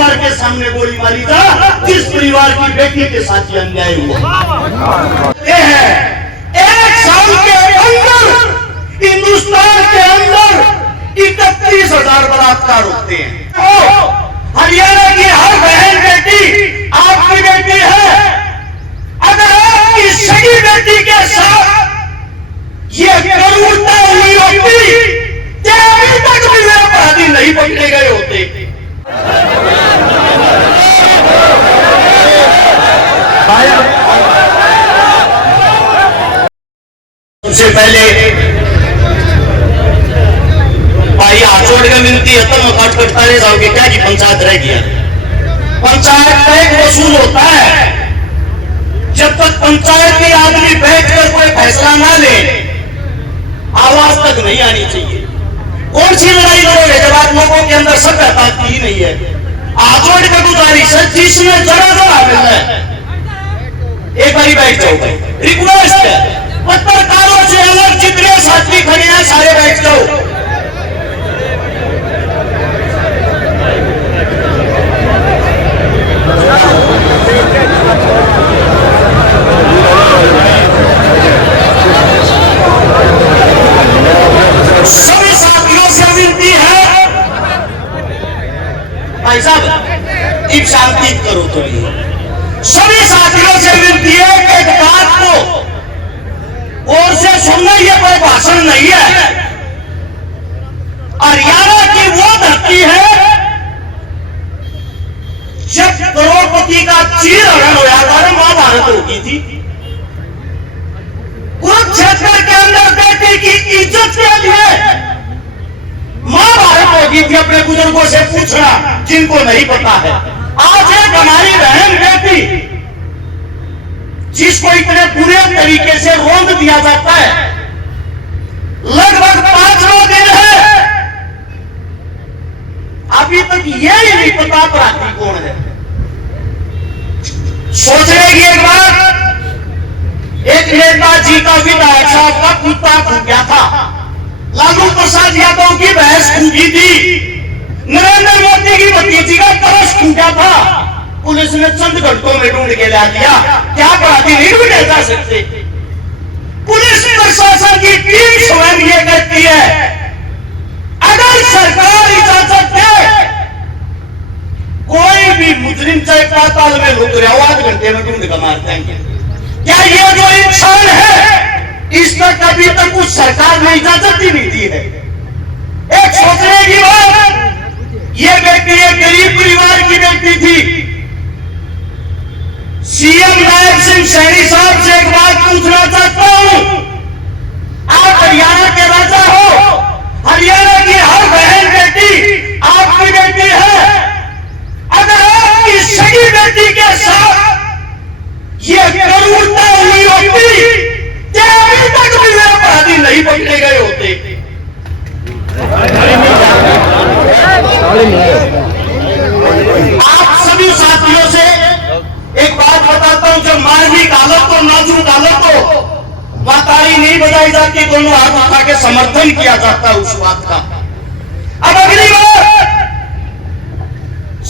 परिवार के सामने गोली मारी जा जिस परिवार की बेटी के साथ ये अन्याय हुआ। ये है 1 साल के अंदर हिंदुस्तान के अंदर 31,000 बलात्कार होते हैं। हरियाणा की हर बहन बेटी आपकी बेटी है। अगर आपकी सगी बेटी के साथ ये क्रूरता हुई होती तो अभी तक भी वे अपराधी नहीं पकड़े गए होते। सबसे पहले भाई हाथ जोड़ के मिलती है तब काट कटता रह जाओगे क्या कि पंचायत रह गया। पंचायत का एक वसूल होता है। जब तक पंचायत के आदमी बैठकर कोई फैसला ना ले आवाज तक नहीं आनी चाहिए। कौन सी लड़ाई लड़ोगे जब आप लोगों के अंदर सभ्यता ही नहीं है। आजोड़ का गुजारिश है जिसमें जरा जरा मिल रहा है एक बारी बैठ जाओ भाई। रिक्वेस्ट है पत्रकारों से अलग जितने साथी खड़े हैं सारे बैठ जाओ। सभी साथियों से विनती है भाई साहब एक शांति करो थोड़ी। सभी साथियों से विनती है कि एक बात को और से सुनना ये कोई भाषण नहीं है। हरियाणा की वो धरती है जब द्रौपदी का चीरहरण होया था महाभारत होगी थी। कुरुक्षेत्र के अंदर बेटी की इज्जत के लिए महाभारत होगी थी। अपने बुजुर्गों से पूछना जिनको नहीं पता है। आज एक हमारी बहन बेटी जिसको इतने बुरे तरीके से रोंद दिया जाता है लगभग 5 दिन है अभी तक ये ही नहीं पता अपराधी कौन है। सोचने की एक बात एक नेताजी का विधायक साहब का कुत्ता फूक गया था। लालू प्रसाद यादव की भैंस फूकी थी। नरेंद्र मोदी की भतीजी का तरस फूका था। पुलिस ने चंद घंटों में ढूंढ के ला दिया। क्या अपराधी नहीं ढूंढे जा सकते। पुलिस प्रशासन की टीम स्वयं ये कहती है अगर सरकार इजाजत दे कोई भी मुजरिम चाहे पाताल में लुक रहा हो 8 घंटे में ढूंढ कर मार देंगे। क्या ये जो इंसान है इस पर कभी तक कुछ सरकार ने इजाजत ही नहीं दी है। एक सोचने की बात ये बेटी एक गरीब परिवार की बेटी थी। सीएम नायब सिंह सैनी साहब से एक बात पूछना चाहता हूं। आप हरियाणा के राजा हो। हरियाणा की हर बहन बेटी आपकी बेटी है। अगर आपकी सगी बेटी के साथ ये क्रूरता हुई होती तो अभी तक भी वे अपराधी नहीं पकड़े गए होते। आप सभी साथियों से एक बात बताता हूं। जब मानवीय हालत को नाजुक हालत को मातारी नहीं बजाई जाती दोनों हाथ उठा के समर्थन किया जाता है उस बात का। अब अगली बात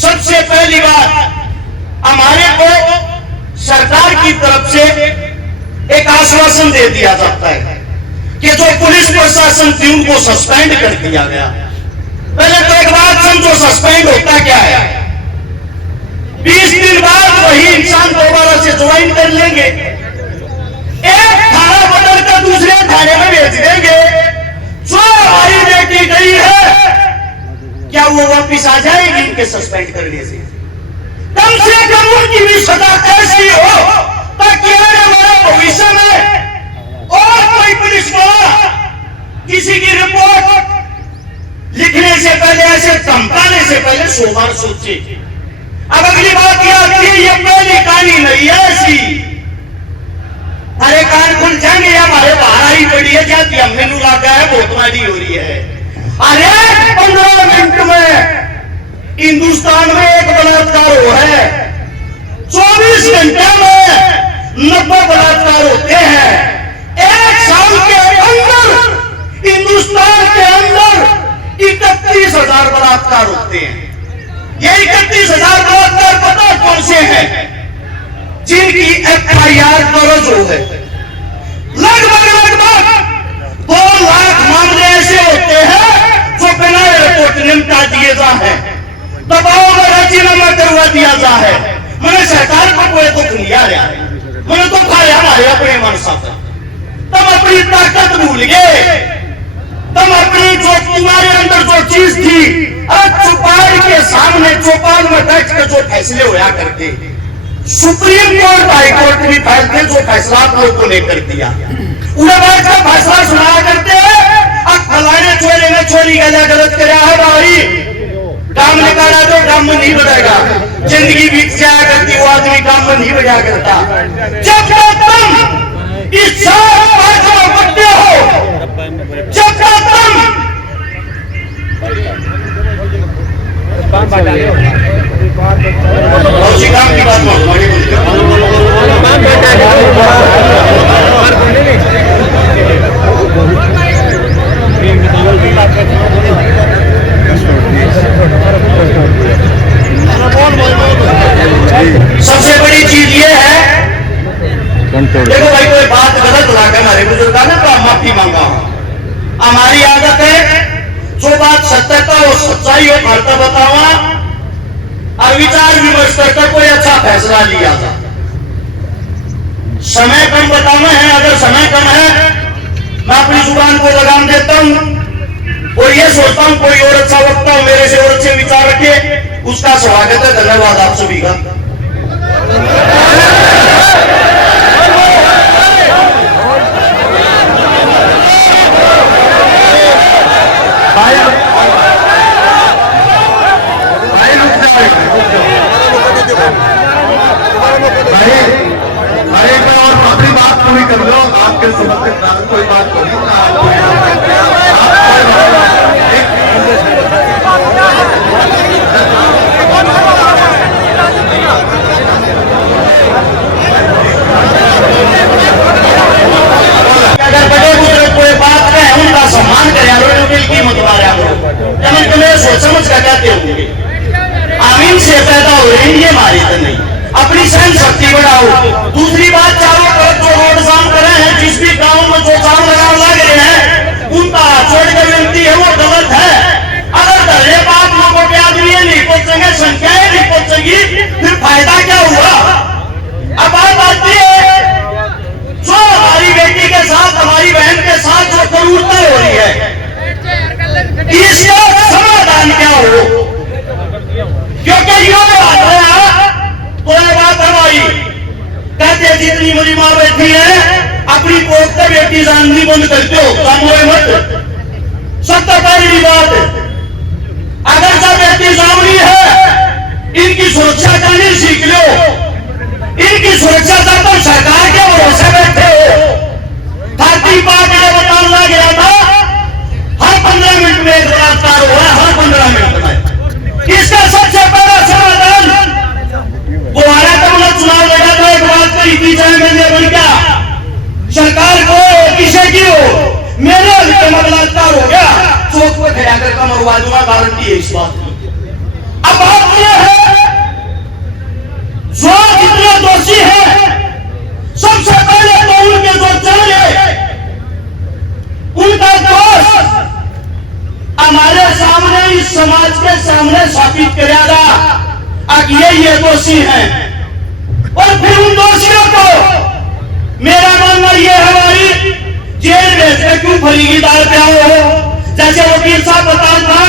सबसे पहली बात हमारे को सरकार की तरफ से एक आश्वासन दे दिया जाता है कि जो पुलिस प्रशासन थी उनको सस्पेंड कर दिया गया। पहले तो एक बात समझो सस्पेंड होता क्या है। 20 दिन बाद वही इंसान दोबारा से ज्वाइन कर लेंगे। एक थाना बदल कर दूसरे थाने में भेज देंगे। जो हमारी बेटी गई है क्या वो वापिस आ जाएगी इनके सस्पेंड करने से। कम से कम उनकी भी सजा ऐसी हो ताकि आने वाले भविष्य में और कोई पुलिस वाला किसी की रिपोर्ट लिखने से पहले ऐसे धमकाने से पहले 100 बार सोचे। अब अगली बात यह आती है ये पहली कहानी नहीं है ऐसी। हरे कान खुल जाएंगे या हमारे बाहर आई पड़ी है क्या कि हमने लगा है बहुत मारी हो रही है। अरे 15 मिनट में हिंदुस्तान में एक बलात्कार हो है। 24 घंटे में 90 बलात्कार होते हैं। 1 साल के अंदर हिंदुस्तान के अंदर 31,000 बलात्कार होते हैं। ये 31,000 बलात्कार पता कौन से हैं जिनकी FIR दर्ज हो है? लगभग 2 लाख मामले ऐसे होते हैं जो बिना रिपोर्ट निपटा दिए जा है, दबाव में राजीनामा करवा दिया जा है। मैंने सरकार को कोई दुख नहीं आ रहा है, मैंने तो खाया हमारे अपने मन साथ। तुम अपनी ताकत भूल गए, तुम अपनी जो तुम्हारे अंदर जो चीज थी, चौपाल के सामने चौपाल में बैठ कर जो फैसले होया करते, सुप्रीम कोर्ट हाई कोर्ट भी फैसले जो फैसला आप लोगों ने कर दिया, उन्हें बैठ कर फैसला सुनाया करते हैं। अब फलाने चोरी में चोरी गलत कराया है भाई, काम निकाला तो काम में नहीं बढ़ेगा, जिंदगी बीत जाया करती वो आदमी काम में नहीं बढ़ा करता। जब तक तुम इस करते हो, जब तक तुम काम की बात सबसे बड़ी चीज ये है, देखो भाई कोई बात गलत लगा हमारे बुजुर्गों ने तो माफी मांगा हूं। हमारी आदत है जो बात सत्यता हो सच्चाई हो करता बतावा और विचार विमर्श करके कोई अच्छा फैसला लिया था। समय कम बताना है, अगर समय कम है मैं अपनी जुबान को लगाम देता हूं और ये सोचता हूं कोई और अच्छा वक्ता हो मेरे से और अच्छे विचार रखे, उसका स्वागत है। धन्यवाद आप सभी का। अरे मैं और अपनी बात पूरी कर लो, आपके समझ कोई बात नहीं। अगर बड़े बुजुर्ग कोई बात कहे उनका सम्मान करें, कीमत मारे जमीन तुम्हें सोच समझ कर कहते होंगे आमीन से पैदा हो रही ये मारी तो नहीं, अपनी सहन शक्ति बढ़ाओ। दूसरी बात, चारों तरफ जो रोड जाम करे हैं, जिस भी गांव में जो जाम लगाने लग रहे हैं उनका छोड़ कर विनती है वो गलत है। अगर धरने बात लोगों के आदमी नहीं पहुंचेंगे, संख्याएं नहीं पहुंचेगी, फिर फायदा क्या हुआ? अब बात आती है जो हमारी बेटी के साथ हमारी बहन के साथ जो क्रूरता हो रही है इसका समाधान क्या हो? क्योंकि यो बात हमारी कहते जितनी मेरी माँ बैठी है अपनी पोते बेटी जाननी बंद करते हो, काम हुए मत। सत्ता पहली बात, अगर जब बेटी सामनी है इनकी सुरक्षा करनी सीख लो। इनकी सुरक्षा का तो सरकार के भरोसे बैठे हो। धरती पार्टी ने बताना गया था हर 15 मिनट में एक बलात्कार हुआ है, हर 15 मिनट में। इसका सबसे बड़ा समाधान दोबारा का मतलब चुनाव लड़ा था, एक बात कही थी चाहे मैंने बन गया सरकार को किसे की हो मेरे हल्के में बलात्कार हो गया, चौक पर खड़ा कर कमरवा दूंगा, गारंटी है इस बात की। अब बात यह है जो जितने दोषी है सबसे पहले तो उनके जो चले उनका दोष हमारे सामने इस समाज के सामने साबित करेगा अब ये दोषी हैं, और फिर उन दोषियों को मेरा मानना ये है भाई जेल भेज के क्यों फरीगी दाल पे आओ हो? जैसे वकील साहब बता था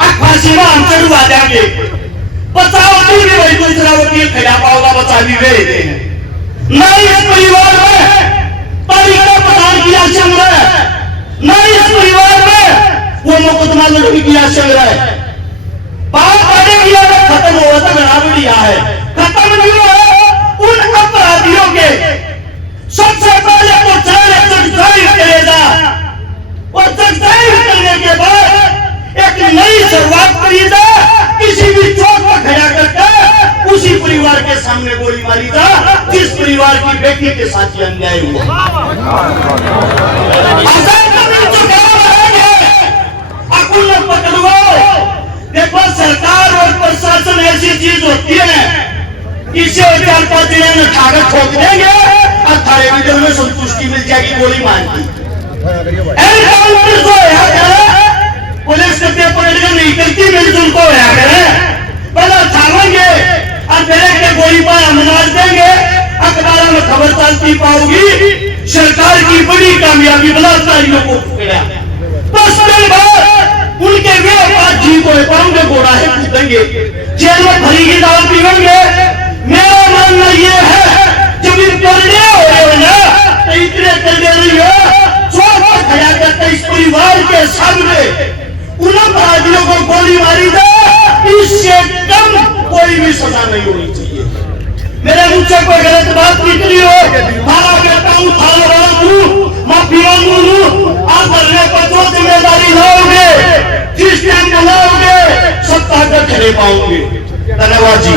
अब फांसी में हम चढ़वा देंगे, बचाओ भी वही दूसरा वकील खड़ा पाओगा, बचा भी वे देते हैं। नहीं इस परिवार में तरीका प्रदान किया चल रहा है, नहीं इस परिवार में वो मुकदमा लड़की किया चल रहा है। बात बढ़ेगी अगर खत्म हो तो बना भी लिया है, खत्म नहीं हो उन अपराधियों के सबसे पहले तो जगजाहिर करेगा और जगजाहिर करने के बाद एक नई शुरुआत करेगा, किसी भी चौक पर खड़ा करके उसी परिवार के सामने गोली मारी जा जिस परिवार की बेटी के साथ ये अन्याय हुआ। पकड़ो, देखो सरकार और प्रशासन चीज होती है, इसे 4-5 दिन में कागज ठोक देंगे और थाने की दिल में संतुष्टि मिल जाएगी, गोली मार दी। एनकाउंटर जो है पुलिस के पेपर नहीं करती, मिलजुल को होया करे, पहले थामेंगे और मेरे के गोली मार मार देंगे, अखबारों में खबर चलती पाओगी सरकार की बड़ी कामयाबी बलात्कारियों को पकड़ा। 10 दिन बाद उनके वे बात जी को पाऊंगे, घोड़ा है कूदेंगे, जेल में भरी की दाल पीवेंगे। मेरा मानना यह है जब इन करने हो रहे हो ना तो इतने कर दे रही हो, सोच खड़ा करते इस परिवार के सामने उन अपराधियों को गोली मारी जाए, इससे कम कोई भी सजा नहीं होनी चाहिए। मेरे मुझसे कोई गलत बात निकली हो, मारा कहता हूँ, थाना वाला हूँ, माफी मांगू हूँ, आप भरने पर जो जिम्मेदारी लाओगे, जिस टाइम बुलाओगे, सब ताकत खड़े पाओगे। धन्यवाद जी।